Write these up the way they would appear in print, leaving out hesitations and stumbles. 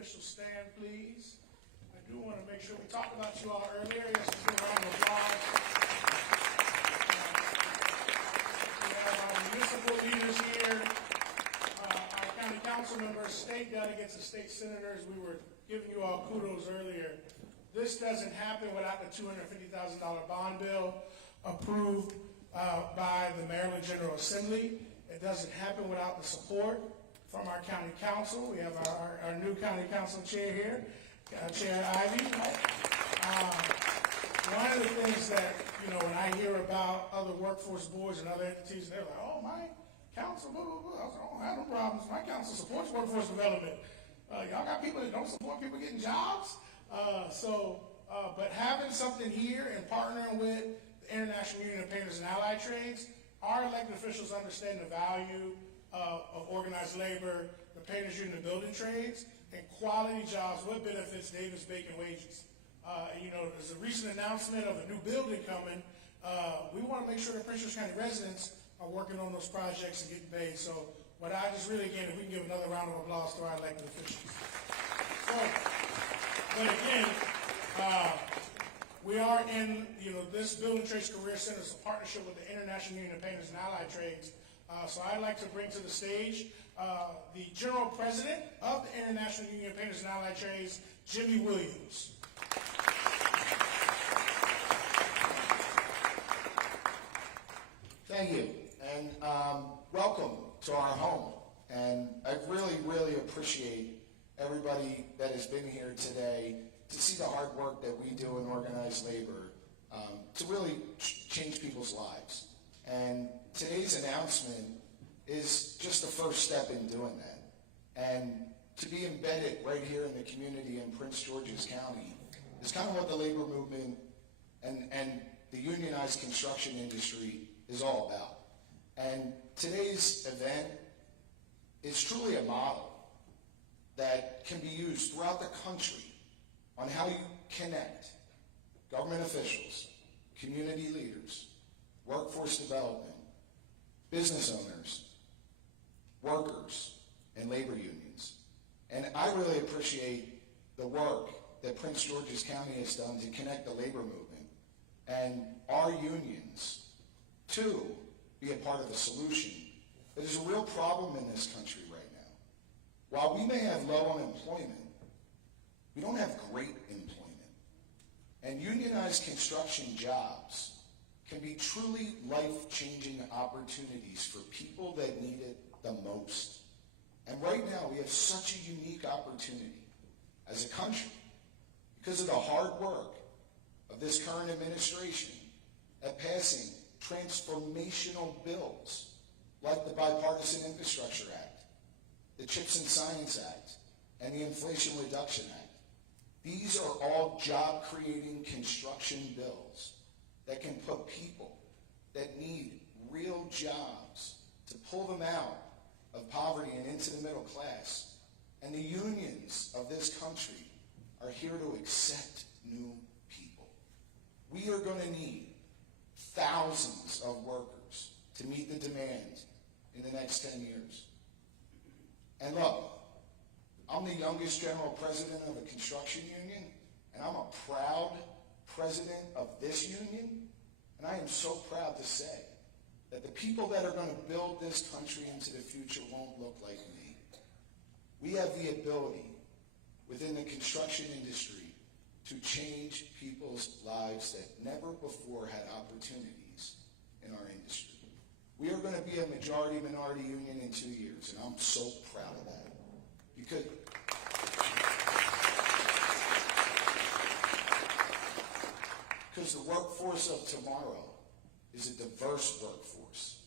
officials stand, please. I do want to make sure we talked about you all earlier. Yes, let's give a round of applause. We have our municipal leaders here, our county council members, state delegates, and state senators. We were giving you all kudos earlier. This doesn't happen without the $250,000 bond bill approved by the Maryland General Assembly. It doesn't happen without the support from our county council. We have our new county council chair here, Chair Ivy. One of the things that, when I hear about other workforce boards and other entities, they're like, oh, my council, blah, blah, blah. I was like, I don't have no problems. My council supports workforce development. Y'all got people that don't support people getting jobs. But having something here and partnering with the International Union of Painters and Allied Trades, our elected officials understand the value of organized labor, the painters union and building trades, and quality jobs with benefits, Davis Bacon wages. There's a recent announcement of a new building coming. We want to make sure that Prince George County residents are working on those projects and getting paid. So what I just really, again, if we can give another round of applause to our elected officials. But again, we are in, this Building Trades Career Center is a partnership with the International Union of Painters and Allied Trades. So I'd like to bring to the stage the General President of the International Union of Painters and Allied Trades, Jimmy Williams. Thank you, and welcome to our home. And I really, really appreciate everybody that has been here today to see the hard work that we do in organized labor to really change people's lives. And today's announcement is just the first step in doing that. And to be embedded right here in the community in Prince George's County is kind of what the labor movement and the unionized construction industry is all about. And today's event is truly a model that can be used throughout the country on how you connect government officials, community leaders, workforce development, business owners, workers, and labor unions. And I really appreciate the work that Prince George's County has done to connect the labor movement and our unions to be a part of the solution that is a real problem in this country right now. While we may have low unemployment, we don't have great employment. And unionized construction jobs can be truly life-changing opportunities for people that need it the most. And right now, we have such a unique opportunity as a country because of the hard work of this current administration at passing transformational bills like the Bipartisan Infrastructure Act, the CHIPS and Science Act, and the Inflation Reduction Act. These are all job-creating construction bills that can put people that need real jobs to pull them out of poverty and into the middle class. And the unions of this country are here to accept new people. We are going to need thousands of workers to meet the demand in the next 10 years. And look, I'm the youngest general president of a construction union, and I'm a proud president of this union, and I am so proud to say that the people that are going to build this country into the future won't look like me. We have the ability within the construction industry to change people's lives that never before had opportunities in our industry. We are going to be a majority-minority union in 2 years, and I'm so proud of that. Because the workforce of tomorrow is a diverse workforce,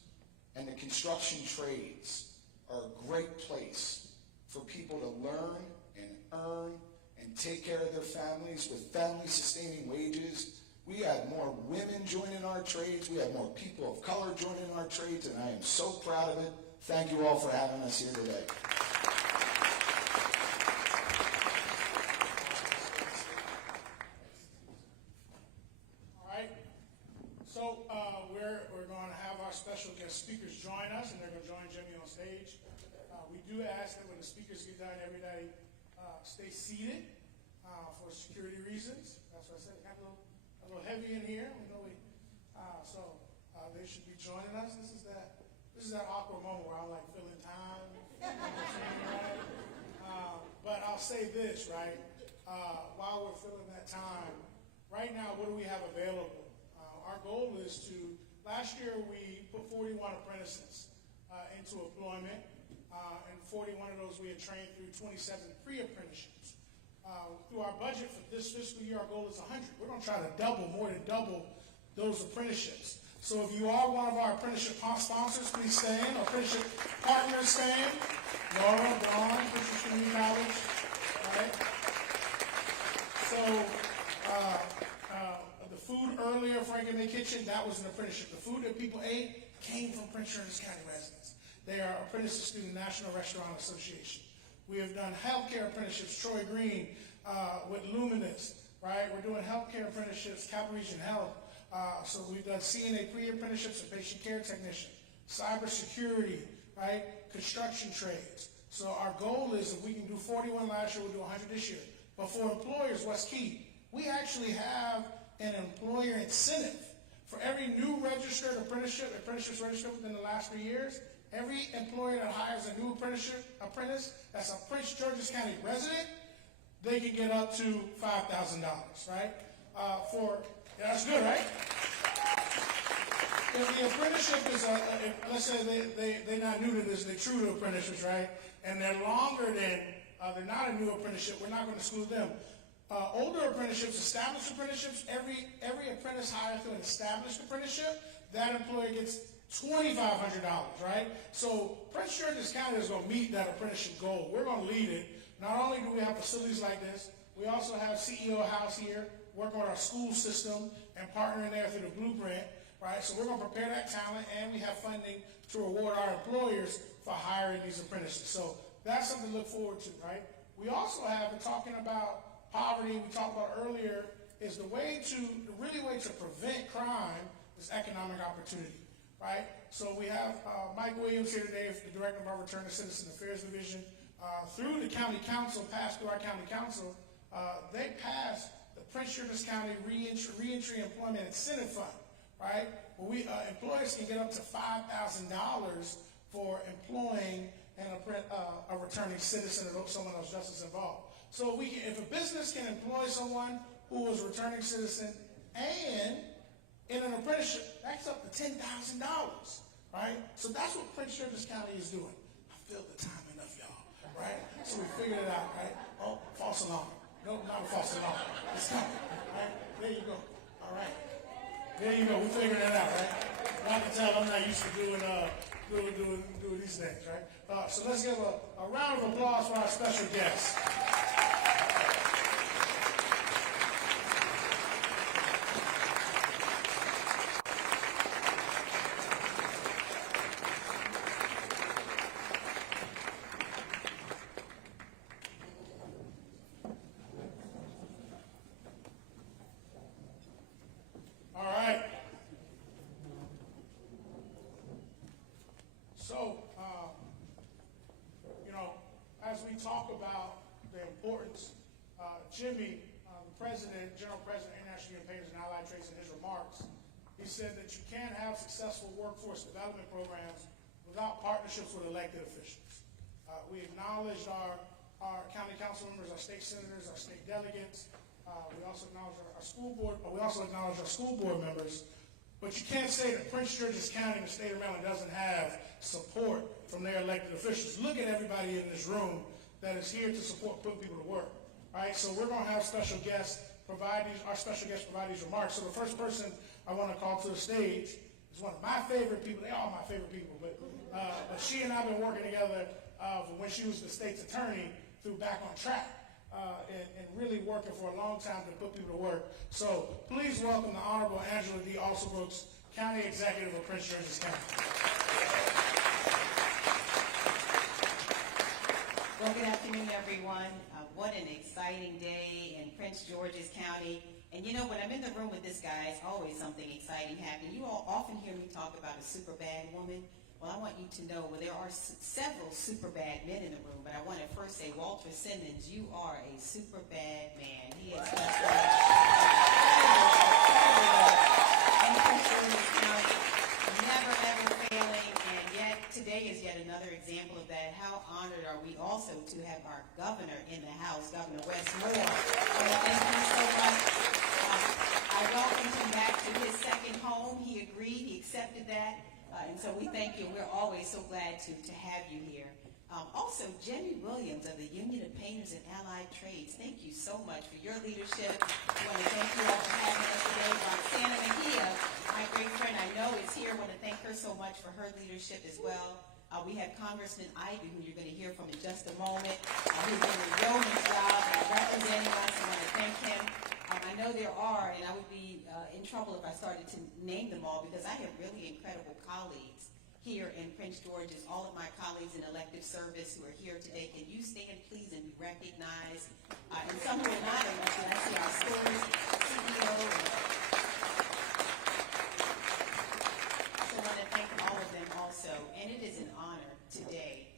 and the construction trades are a great place for people to learn and earn and take care of their families with family-sustaining wages. We have more women joining our trades. We have more people of color joining our trades, and I am so proud of it. Thank you all for having us here today. We're going to have our special guest speakers join us, and they're going to join Jimmy on stage. We do ask that when the speakers get done, everybody stay seated for security reasons. That's what I said. It got a little heavy in here. We know so they should be joining us. This is that awkward moment where I'm like filling time. Right? But I'll say this, right? While we're filling that time, right now, what do we have available? Our goal is to, last year we put 41 apprentices into employment, and 41 of those we had trained through 27 pre-apprenticeships. Through our budget for this fiscal year, our goal is 100. We're going to try to more than double those apprenticeships. So if you are one of our apprenticeship sponsors, please stand. Our apprenticeship partners stand. Laura, Dawn, Christian Community College. All right. So the food earlier, Frank in the Kitchen, that was an apprenticeship. The food that people ate came from Prince George's County residents. They are apprentices through the National Restaurant Association. We have done healthcare apprenticeships, Troy Green with Luminous, right? We're doing healthcare apprenticeships, Capital Region Health. So we've done CNA pre-apprenticeships and patient care technician, cybersecurity, right? Construction trades. So our goal is if we can do 41 last year, we'll do 100 this year. But for employers, what's key? We actually have an employer incentive. For every new registered apprentices registered within the last 3 years, every employer that hires a new apprentice that's a Prince George's County resident, they can get up to $5,000, right? That's good, right? If the apprenticeship is, let's say they're not new to this, they're true to apprenticeships, right? And they're longer than, they're not a new apprenticeship, we're not going to exclude them. Older apprenticeships, established apprenticeships, every apprentice hired through an established apprenticeship, that employer gets $2,500, right? So Prince George's County is going to meet that apprenticeship goal. We're going to lead it. Not only do we have facilities like this, we also have CEO House here, working with our school system and partnering there through the blueprint, right? So we're going to prepare that talent, and we have funding to reward our employers for hiring these apprentices. So that's something to look forward to, right? We also have been talking about poverty. We talked about earlier is the way to prevent crime is economic opportunity, right? So we have Mike Williams here today, the director of our Return to Citizen Affairs Division. Through the county council, passed through our county council, they passed the Prince George's County Reentry Employment Incentive Fund, right? Where employers can get up to $5,000 for employing a returning citizen or someone else justice involved. So if a business can employ someone who is a returning citizen and in an apprenticeship, that's up to $10,000, right? So that's what Prince George's County is doing. I feel the time enough, y'all, right? So we figured it out, right? Oh, false alarm. No, not a false alarm. It's coming, right? There you go. All right. There you go. We figured it out, right? I can tell I'm not used to doing these things, right? So let's give a round of applause for our special guest. As we talk about the importance, Jimmy, the president, general president of International Union of Painters and Allied Trades, in his remarks, he said that you can't have successful workforce development programs without partnerships with elected officials. We acknowledged our county council members, our state senators, our state delegates. We also acknowledge our school board, but we also acknowledge our school board members. But you can't say that Prince George's County and the state of Maryland doesn't have support from their elected officials. Look at everybody in this room that is here to support putting people to work. All right, so we're going to have special guests provide these remarks. So the first person I want to call to the stage is one of my favorite people. They're all my favorite people, but she and I have been working together from when she was the state's attorney through Back on Track. And really working for a long time to put people to work. So please welcome the Honorable Angela D. Alsobrooks, County Executive of Prince George's County. Well, good afternoon, everyone. What an exciting day in Prince George's County. And you know, when I'm in the room with this guy, it's always something exciting happening. You all often hear me talk about a super bad woman. Well, I want you to know, well, there are several super bad men in the room, but I want to first say, Walter Simmons, you are a super bad man. He is never, ever failing, and yet today is yet another example of that. How honored are we also to have our governor in the house, Governor Wes Moore. Thank you so much. I welcomed him back to his second home. He agreed, he accepted that. And so we thank you. We're always so glad to have you here. Also, Jenny Williams of the Union of Painters and Allied Trades, thank you so much for your leadership. I want to thank you all for having us today. Roxana Mejia, my great friend, I know is here. I want to thank her so much for her leadership as well. We have Congressman Ivey, who you're going to hear from in just a moment, who's doing a yeoman's job representing us. I want to thank him. I know there are, and I would be in trouble if I started to name them all, because I have really incredible colleagues here in Prince George's, all of my colleagues in elective service who are here today. Can you stand, please, and be recognized? And some who are not elected, I see our schools, CEO. So I want to thank all of them also. And it is an honor today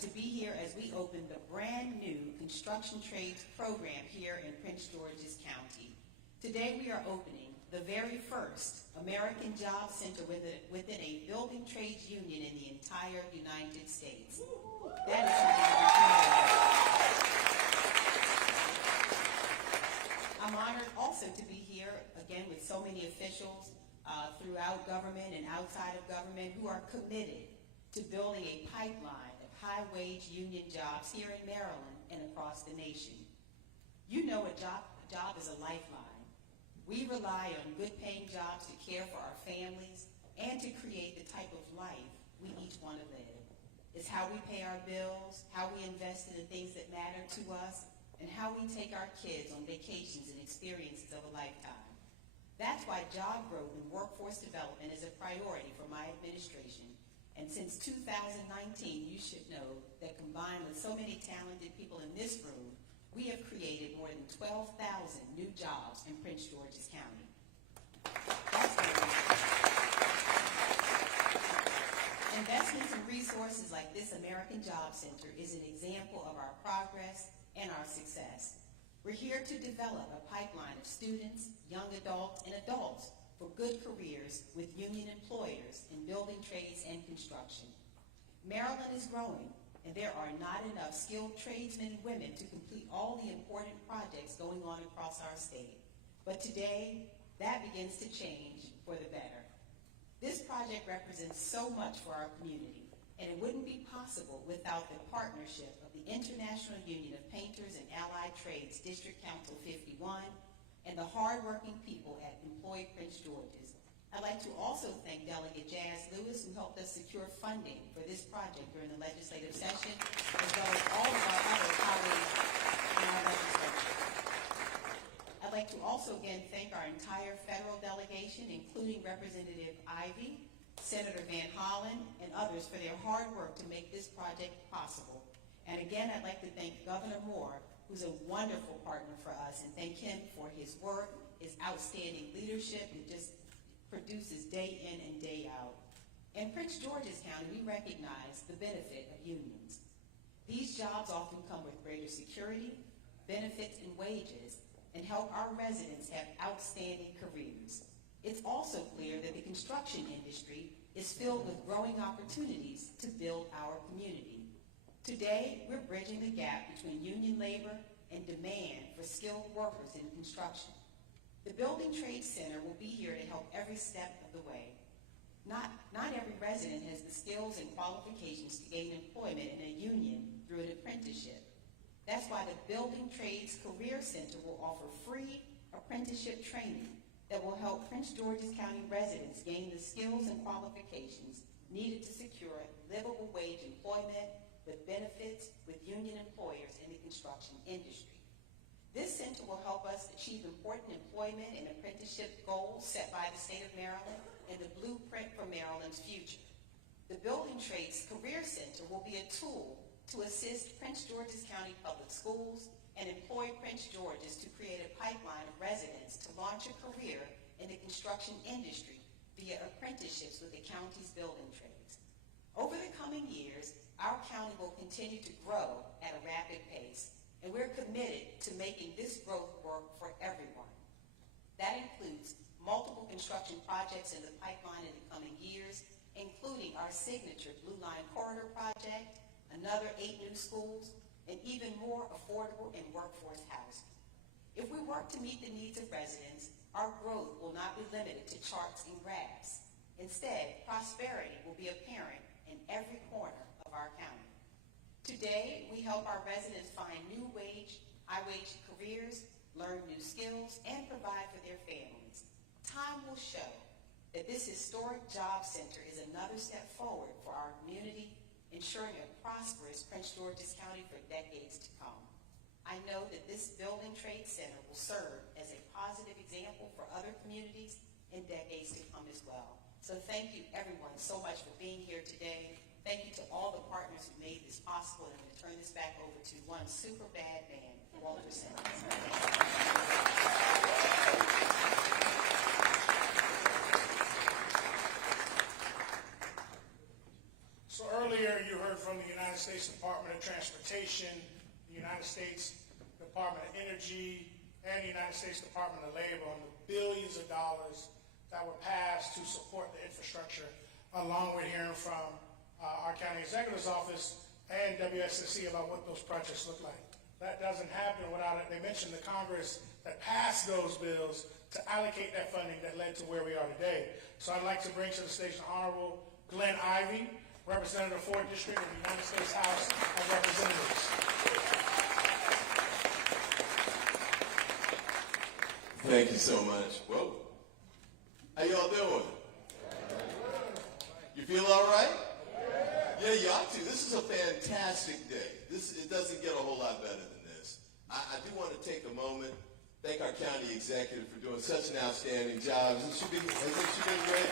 to be here as we open the brand new construction trades program here in Prince George's County. Today we are opening the very first American Job Center within a building trades union in the entire United States. That is something I'm honored also to be here again with so many officials throughout government and outside of government who are committed to building a pipeline of high-wage union jobs here in Maryland and across the nation. You know a job is a lifeline. We rely on good-paying jobs to care for our families and to create the type of life we each want to live. It's how we pay our bills, how we invest in the things that matter to us, and how we take our kids on vacations and experiences of a lifetime. That's why job growth and workforce development is a priority for my administration. And since 2019, you should know that combined with so many talented people in this room, we have created more than 12,000 new jobs in Prince George's County. Investments in resources like this American Job Center is an example of our progress and our success. We're here to develop a pipeline of students, young adults, and adults for good careers with union employers in building trades and construction. Maryland is growing, and there are not enough skilled tradesmen and women to complete all the important projects going on across our state. But today, that begins to change for the better. This project represents so much for our community, and it wouldn't be possible without the partnership of the International Union of Painters and Allied Trades District Council 51 and the hardworking people at Employed Prince George's. I'd like to also thank Delegate Jazz Lewis, who helped us secure funding for this project during the legislative session, as well as all of our other colleagues in our legislature. I'd like to also again thank our entire federal delegation, including Representative Ivey, Senator Van Hollen, and others for their hard work to make this project possible. And again, I'd like to thank Governor Moore, who's a wonderful partner for us, and thank him for his work, his outstanding leadership, and just produces day in and day out. In Prince George's County, we recognize the benefit of unions. These jobs often come with greater security, benefits, and wages, and help our residents have outstanding careers. It's also clear that the construction industry is filled with growing opportunities to build our community. Today, we're bridging the gap between union labor and demand for skilled workers in construction. The Building Trades Center will be here to help every step of the way. Not every resident has the skills and qualifications to gain employment in a union through an apprenticeship. That's why the Building Trades Career Center will offer free apprenticeship training that will help Prince George's County residents gain the skills and qualifications needed to secure livable wage employment with benefits with union employers in the construction industry. This center will help us achieve important employment and apprenticeship goals set by the state of Maryland and the blueprint for Maryland's future. The Building Trades Career Center will be a tool to assist Prince George's County Public Schools and employ Prince George's to create a pipeline of residents to launch a career in the construction industry via apprenticeships with the county's building trades. Over the coming years, our county will continue to grow at a rapid pace, and we're committed to making this growth work for everyone. That includes multiple construction projects in the pipeline in the coming years, including our signature Blue Line Corridor project, another 8 new schools, and even more affordable and workforce housing. If we work to meet the needs of residents, our growth will not be limited to charts and graphs. Instead, prosperity will be apparent in every corner of our county. Today, we help our residents find high-wage careers, learn new skills, and provide for their families. Time will show that this historic job center is another step forward for our community, ensuring a prosperous Prince George's County for decades to come. I know that this building trade center will serve as a positive example for other communities in decades to come as well. So thank you everyone so much for being here today. Thank you to all the partners who made this possible, and I'm going to turn this back over to one super bad man, Walter Simmons. So earlier you heard from the United States Department of Transportation, the United States Department of Energy, and the United States Department of Labor on the billions of dollars that were passed to support the infrastructure, along with hearing from our county executive's office and WSSC about what those projects look like. That doesn't happen without it. They mentioned the Congress that passed those bills to allocate that funding that led to where we are today. So I'd like to bring to the stage the Honorable Glenn Ivey, Representative 4th District of the United States House of Representatives. Thank you so much. Whoa. How y'all doing? You feel all right? Yeah, you ought to. This is a fantastic day. It doesn't get a whole lot better than this. I do want to take a moment, thank our county executive for doing such an outstanding job. Hasn't she been great?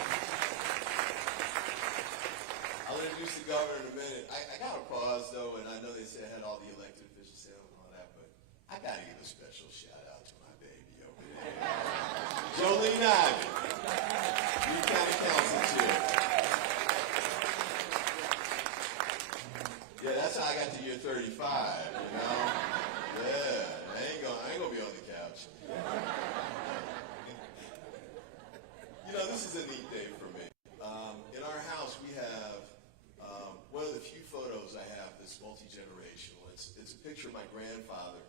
I'll introduce the governor in a minute. I got to pause, though, and I know they say I had all the elected officials say and all that, but I got to give a special shout-out to my baby over there. Jolene Ivey, new county council chair. Yeah, that's how I got to year 35, you know? Yeah, I ain't gonna be on the couch. You know, this is a neat day for me. In our house, we have one of the few photos I have that's multi-generational. It's a picture of my grandfather.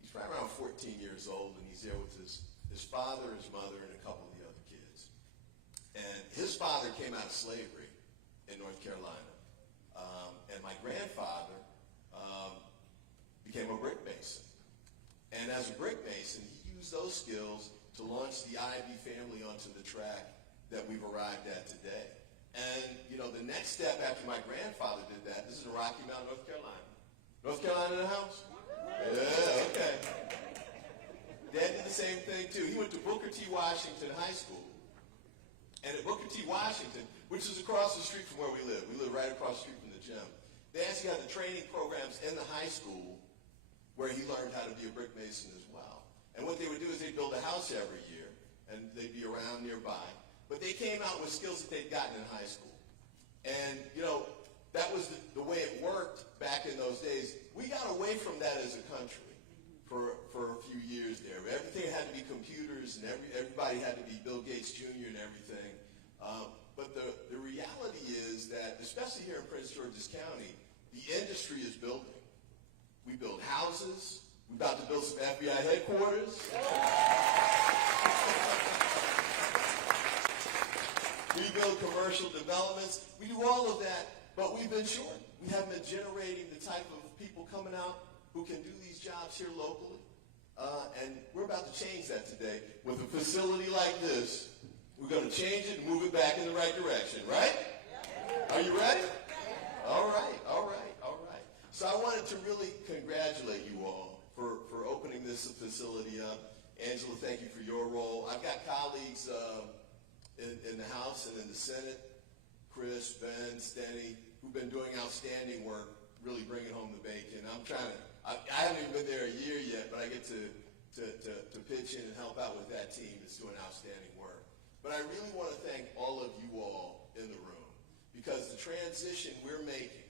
He's right around 14 years old, and he's there with his father, his mother, and a couple of the other kids. And his father came out of slavery in North Carolina. And my grandfather became a brick mason. And as a brick mason, he used those skills to launch the Ivey family onto the track that we've arrived at today. And, you know, the next step after my grandfather did that, this is in Rocky Mount, North Carolina. North Carolina in the house? Yeah, okay. Dad did the same thing, too. He went to Booker T. Washington High School. And at Booker T. Washington, which is across the street from where we live right across the street from the gym, they actually had the training programs in the high school where he learned how to be a brick mason as well. And what they would do is they'd build a house every year, and they'd be around nearby. But they came out with skills that they'd gotten in high school. And, you know, that was the way it worked back in those days. We got away from that as a country for a few years there. Everything had to be computers, and everybody had to be Bill Gates Jr. and everything. But the reality is that, especially here in Prince George's County, the industry is building. We build houses. We're about to build some FBI headquarters. We build commercial developments. We do all of that, but we've been short. We haven't been generating the type of people coming out who can do these jobs here locally. And we're about to change that today. With a facility like this, we're going to change it and move it back in the right direction, right? Are you ready? All right. So I wanted to really congratulate you all for opening this facility up. Angela, thank you for your role. I've got colleagues in the House and in the Senate, Chris, Ben, Stenny, who've been doing outstanding work, really bringing home the bacon. I haven't even been there a year yet, but I get to pitch in and help out with that team that's doing outstanding work. But I really want to thank all of you all in the room, because the transition we're making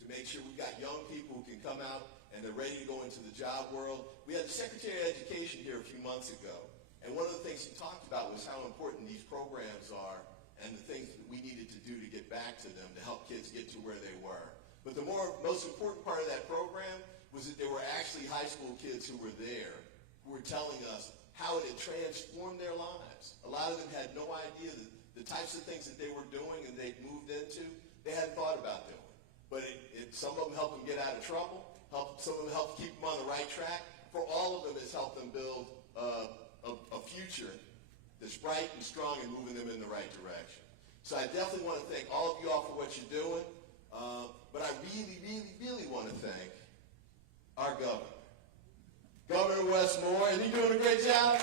to make sure we've got young people who can come out and they're ready to go into the job world. We had the Secretary of Education here a few months ago, and one of the things he talked about was how important these programs are and the things that we needed to do to get back to them to help kids get to where they were. But the most important part of that program was that there were actually high school kids who were there who were telling us how it had transformed their lives. A lot of them had no idea that the types of things that they were doing and they'd moved into, they hadn't thought about doing. But some of them helped them get out of trouble, some of them helped keep them on the right track. For all of them, it's helped them build a future that's bright and strong and moving them in the right direction. So I definitely want to thank all of you all for what you're doing. But I really, really, really want to thank our governor. Governor Wes Moore, is he doing a great job?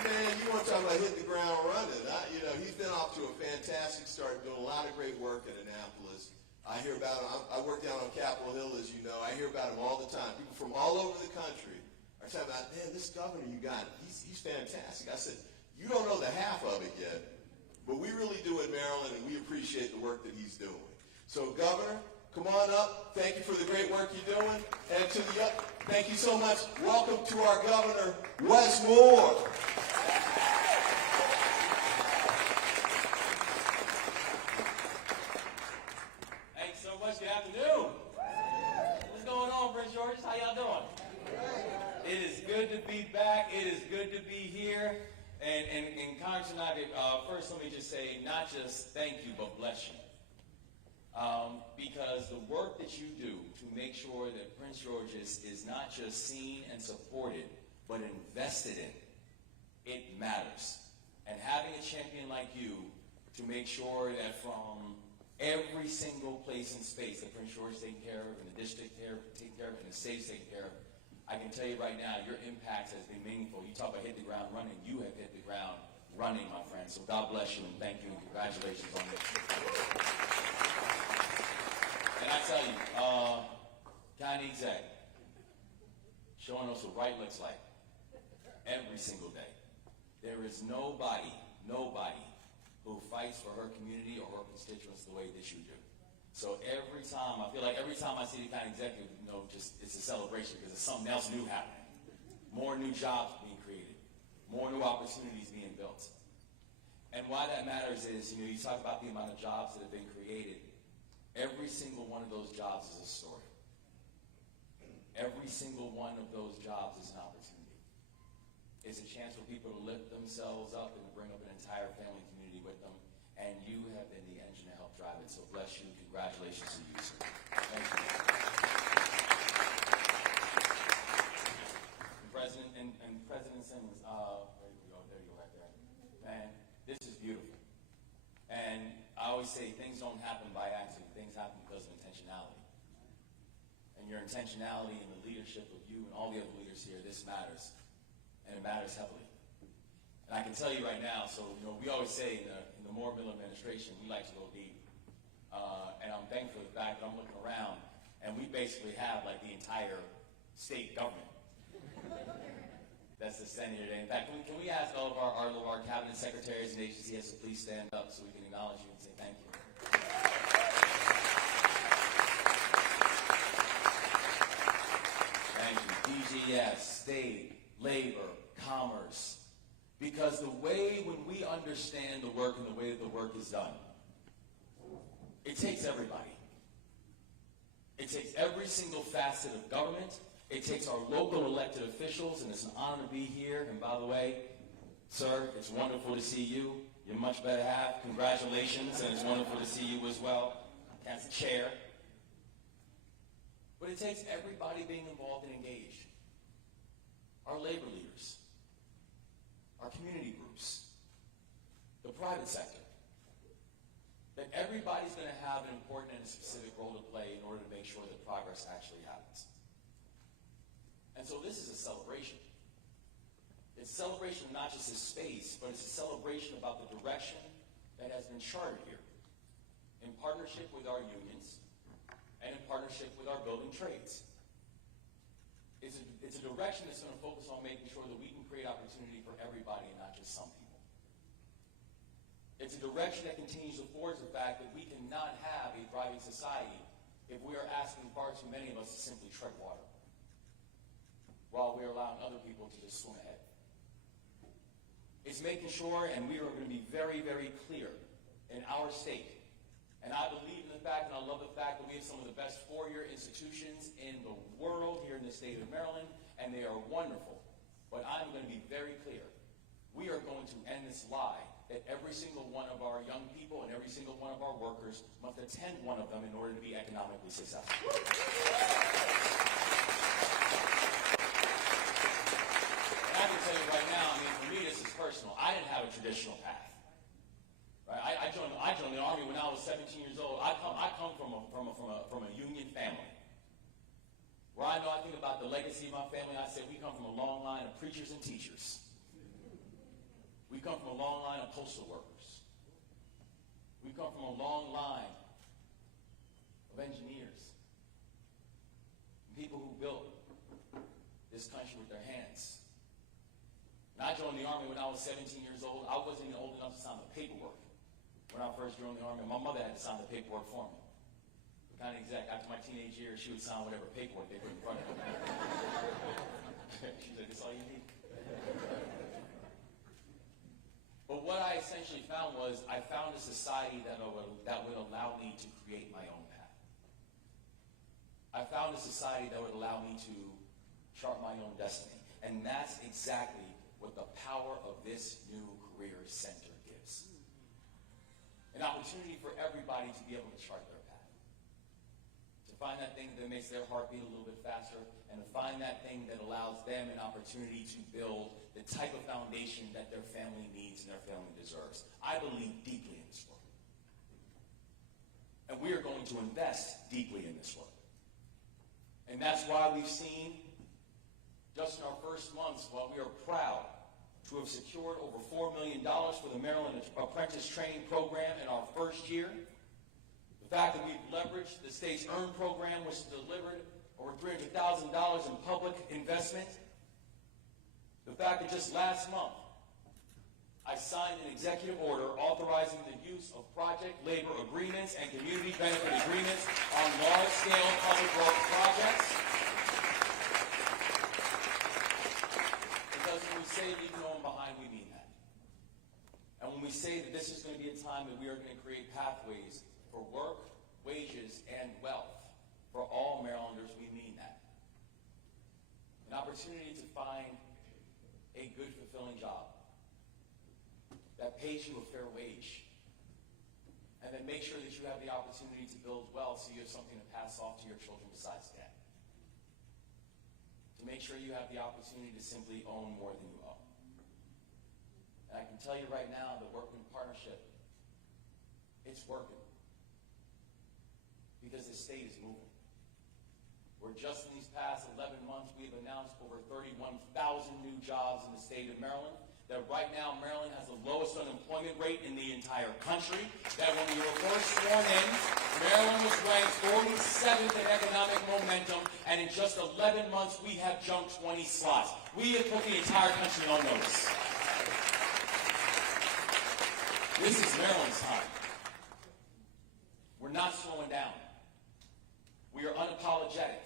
Man, you want to talk about hitting the ground running. He's been off to a fantastic start, doing a lot of great work in Annapolis. I hear about him. I work down on Capitol Hill, as you know. I hear about him all the time. People from all over the country are talking about, man, this governor you got, he's fantastic. I said, you don't know the half of it yet, but we really do in Maryland, and we appreciate the work that he's doing. So, Governor, come on up. Thank you for the great work you're doing. And thank you so much. Welcome to our governor, Wes Moore. Thanks so much. Good afternoon. What's going on, Prince George? How y'all doing? It is good to be back. It is good to be here. And Congressman Ivey, first let me just say, not just thank you, but bless you. Because the work that you do to make sure that Prince George's is not just seen and supported, but invested in, it matters. And having a champion like you to make sure that from every single place and space that Prince George is taken care of, and the district taken care of, and the state's taken care of, I can tell you right now, your impact has been meaningful. You talk about hit the ground running. You have hit the ground running, my friend. So God bless you, and thank you, and congratulations on this. And I tell you, county exec, showing us what right looks like every single day. There is nobody who fights for her community or her constituents the way that you do. So every time, I feel like every time I see the county executive, it's a celebration because there's something else new happening. More new jobs being created, more new opportunities being built. And why that matters is, you talk about the amount of jobs that have been created. Every single one of those jobs is a story. Every single one of those jobs is an opportunity. It's a chance for people to lift themselves up and to bring up an entire family community with them. And you have been the engine to help drive it. So bless you. Congratulations to you, sir. Thank you. President Simmons, there you go right there. Man, this is beautiful. And I always say things don't happen by accident. Things happen because of intentionality. And your intentionality and the leadership of you and all the other leaders here, this matters. And it matters heavily. And I can tell you right now, we always say in the Moore-Miller administration, we like to go deep. And I'm thankful for the fact that I'm looking around, and we basically have like the entire state government that's standing here today. In fact, can we ask all of our cabinet secretaries and agency heads to please stand up so we can acknowledge you and say thank you. Thank you. DGS, state, labor, commerce. Because the way when we understand the work and the way that the work is done, it takes everybody. It takes every single facet of government. It takes our local elected officials, and it's an honor to be here. And by the way, sir, it's wonderful to see you. You're much better half. Congratulations, and it's wonderful to see you as well as chair. But it takes everybody being involved and engaged. Our labor leaders, our community groups, the private sector. That everybody's going to have an important and a specific role to play in order to make sure that progress actually happens. And so this is a celebration. It's a celebration of not just this space, but it's a celebration about the direction that has been charted here in partnership with our unions and in partnership with our building trades. It's a direction that's going to focus on making sure that we can create opportunity for everybody and not just some people. direction that continues to forge the fact that we cannot have a thriving society if we are asking far too many of us to simply tread water, while we're allowing other people to just swim ahead. It's making sure, and we are going to be very, very clear in our state. And I believe in the fact, and I love the fact that we have some of the best four-year institutions in the world here in the state of Maryland, and they are wonderful. But I'm going to be very clear. We are going to end this lie that every single one of our young people and every single one of our workers must attend one of them in order to be economically successful. And I can tell you right now, I mean, for me, this is personal. I didn't have a traditional path. Right? I joined the Army when I was 17 years old. I come from a union family. Where I think about the legacy of my family, I say we come from a long line of preachers and teachers. We come from a long line of postal workers. We come from a long line of engineers. People who built this country with their hands. And I joined the Army when I was 17 years old. I wasn't even old enough to sign the paperwork. When I first joined the Army, my mother had to sign the paperwork for me. Kind of exact. After my teenage years, she would sign whatever paperwork they put in front of me. She said, "That's all you need." But what I essentially found was I found a society that would allow me to create my own path. I found a society that would allow me to chart my own destiny. And that's exactly what the power of this new career center gives. An opportunity for everybody to be able to chart their path. To find that thing that makes their heart beat a little bit faster, and to find that thing that allows them an opportunity to build the type of foundation that their family needs and their family deserves. I believe deeply in this work. And we are going to invest deeply in this work. And that's why we've seen, just in our first months, while we are proud to have secured over $4 million for the Maryland Apprentice Training Program in our first year, the fact that we've leveraged the state's EARN program, which delivered over $300,000 in public investment. The fact that just last month, I signed an executive order authorizing the use of project labor agreements and community benefit agreements on large-scale public works projects. Because when we say leave no one behind, we mean that. And when we say that this is going to be a time that we are going to create pathways for work, wages, and wealth for all Marylanders, we mean that. An opportunity to find a good, fulfilling job that pays you a fair wage, and then make sure that you have the opportunity to build wealth so you have something to pass off to your children besides debt. To make sure you have the opportunity to simply own more than you own. And I can tell you right now that working in partnership, it's working. Because the state is moving. Where just in these past 11 months, we have announced over 31,000 new jobs in the state of Maryland. That right now, Maryland has the lowest unemployment rate in the entire country. That when we were first sworn in, Maryland was ranked 47th in economic momentum. And in just 11 months, we have jumped 20 slots. We have put the entire country on notice. This is Maryland's time. We're not slowing down. We are unapologetic.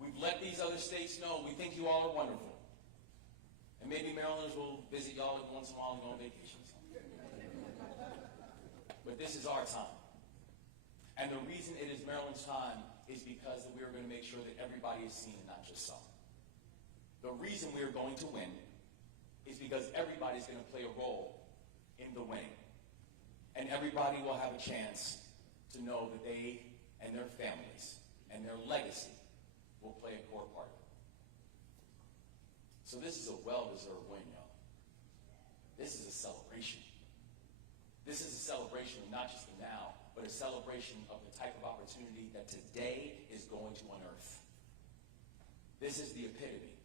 We've let these other states know we think you all are wonderful. And maybe Marylanders will visit y'all once in a while and go on vacation. But this is our time. And the reason it is Maryland's time is because we are going to make sure that everybody is seen and not just some. The reason we are going to win is because everybody's going to play a role in the winning. And everybody will have a chance to know that they and their families and their legacy will play a core part. So this is a well-deserved win, y'all. This is a celebration. This is a celebration of not just the now, but a celebration of the type of opportunity that today is going to unearth. This is the epitome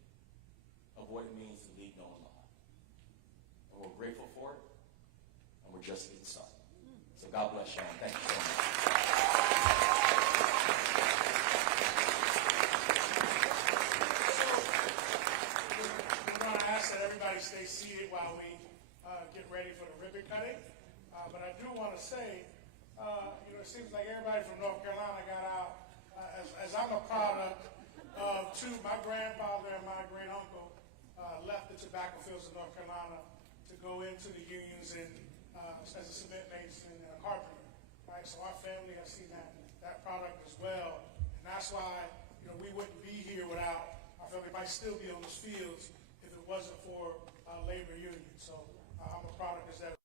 of what it means to leave no one behind. And we're grateful for it, and we're just getting started. So God bless y'all, and thank you so much. Stay seated while we get ready for the ribbon cutting. But I do want to say, it seems like everybody from North Carolina got out, as I'm a product of two, my grandfather and my great uncle left the tobacco fields of North Carolina to go into the unions and as a cement mason and a carpenter, right? So our family has seen that product as well, and that's why we wouldn't be here without our family. Might still be on those fields if it wasn't for labor unions. So I'm a product of that.